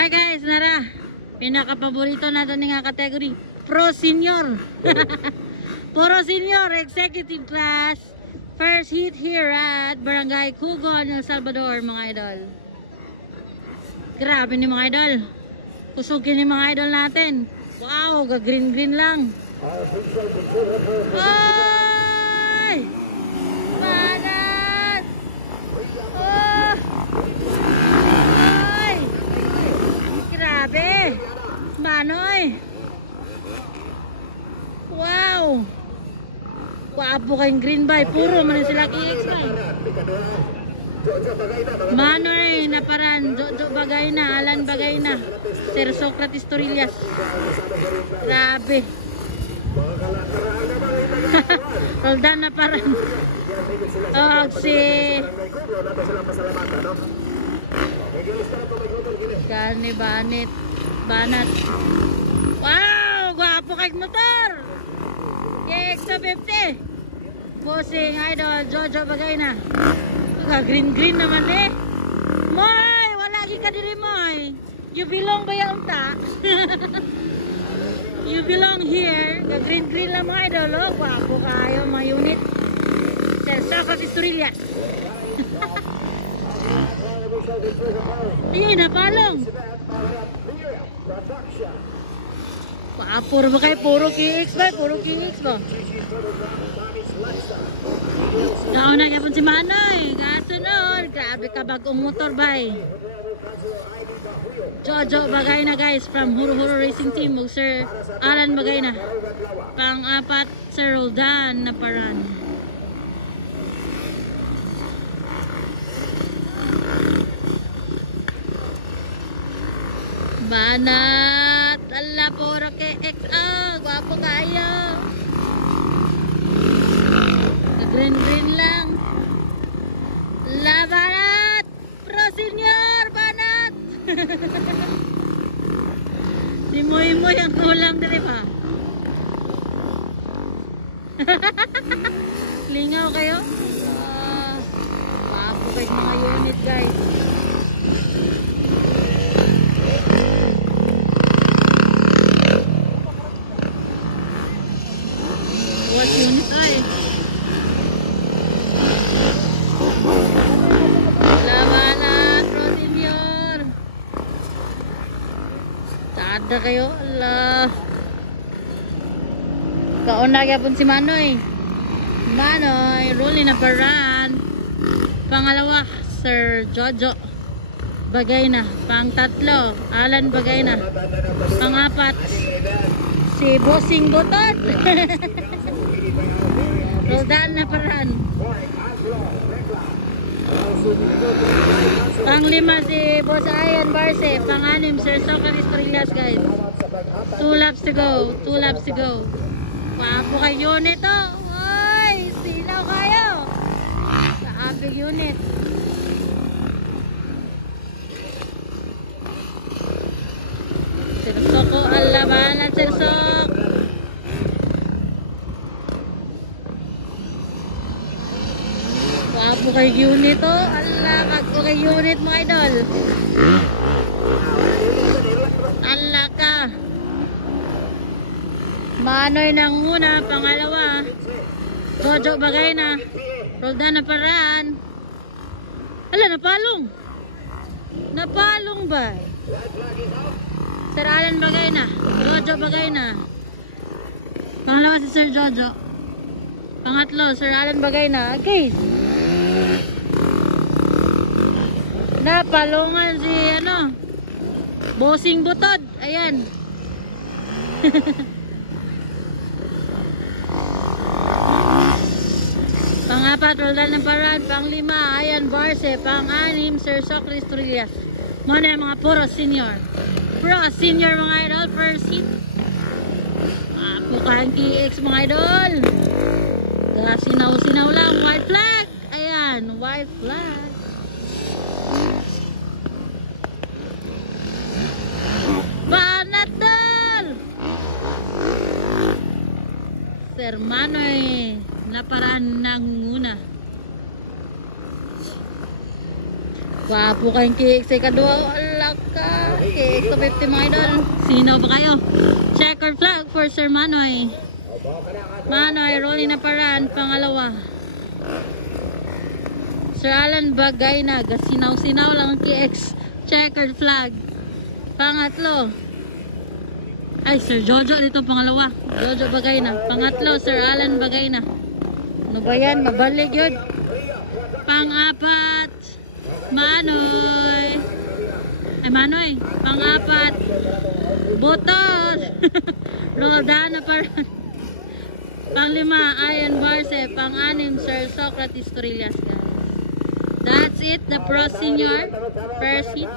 Hi guys, nara. Pinaka-paborito natin nga kategory, Pro Senior. Pro Senior Executive Class. First hit here at Barangay Cugon, El Salvador, mga idol. Grabe ni mga idol. Kusugin ni mga idol natin. Wow, ga-green-green lang. Ay! Banat! Oh! Ay! Grabe! Manoy! Wow! Wapo kayong green bay. Puro man sila KX bay. Manoy na paran. Jojo bagay na. Alan bagay na. Sir Socrates Torillas. Grabe. Roldan na paran. Oh, si Kani Banat. Wow! Gwapo kayong motor! KX 50. Bossing idol Jojo bagay na. Green naman eh. Moy! Wala ka diri moy. You belong ba yung ta? You belong here. Green lang mga idol. Oh, gwapo kayo mga unit. Sir Socrates Torillas. Ayun, napalong. Puro ba kayo? Puro KX ba? Puro KX ba? Daon na yapon si Manoy. Kasunod. Grabe ka bagong motor ba? Jojo bagay na guys from Huru Racing Team. Sir Alan bagay na. Pang-apat Sir Roldan na paran. Banat. Ala, puro KX. Oh, gwapo kayo. Green lang. Banat. Pro Senior. Banat. Si Moy ang kulang dali pa. Lingaw kayo. Gwapo kayo mga unit guys. What unit ay? Labanan, Pro Senior. Tada kayo, Allah. Kauna yapon si Manoy. Rolling na paran. Pangalawa, Sir Jojo bagay na. Pang-tatlo, Alan bagay na. Pang-apat, si Bossing Butod. Roldan na paran. Pang-lima si Boss Ayan Barce. Pang-anim Sir Socrates Torillas guys. 2 laps to go. Papo kay unit oh. Oy, silaw kayo. Sa abig unit. Sir Soko alabanan Sir Sok. Papo kay unit oh. Allah, kako kay unit mga idol. Allah ka. Manoy nang una, pangalawa Jojo bagay na. Roldan na paran. Ala, napalong ba? Sir Alan bagay na. Jojo bagay na. Pangalawa si Sir Jojo. Pangatlo Sir Alan bagay na. Okay. Napalongan si Bossing Butod. Ayan. Pang-apat Roldan ng paran. Pang-lima Ayan Barce. Pang-anim Sir Socrates Torillas. Muna yung mga Pro Senior mga idol. First hit. Pukang KX mga idol. Sinaw lang. White flag. Ayan, white flag. Banatol. Sir Manoy na paran ng una. Wapo kayong KX sa kadua. Ala, Baka. Okay, 250 mga idol. Sino ba kayo? Checker flag for Sir Manoy. Manoy, rolling na paran. Pangalawa. Sir Alan Bagay na. Sinaw-sinaw lang ang KX. Checkered flag. Pangatlo. Ay, Sir Jojo dito pangalawa. Jojo Bagay na. Pangatlo, Sir Alan Bagay na. Ano ba yan? Mabalik yun. Pang-apat. Manoy. Ay, Manoy. Pang-apat. Butos. Roldana paran. Pang-lima, Ian Barce. Pang-anim, Sir Socrates Torrillas, guys. That's it. The Pro Senior. First hit.